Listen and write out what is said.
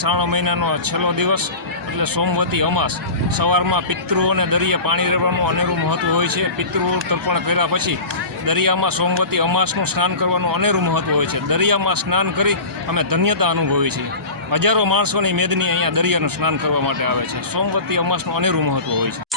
શ્રાવણ મહિનાનો છેલ્લો દિવસ એટલે સોમવતી અમાસ સવારમાં પિતૃઓને દરિયે પાણી રેડવાનું અનેરું મહત્ત્વ હોય છે। પિતૃ તર્પણ કર્યા પછી દરિયામાં સોમવતી અમાસનું સ્નાન કરવાનું અનેરું મહત્ત્વ હોય છે। દરિયામાં સ્નાન કરી અમે ધન્યતા અનુભવીએ છીએ। હજારો માણસોની મેદની અહીંયા દરિયાનું સ્નાન કરવા માટે આવે છે। સોમવતી અમાસનું અનેરું મહત્ત્વ હોય છે।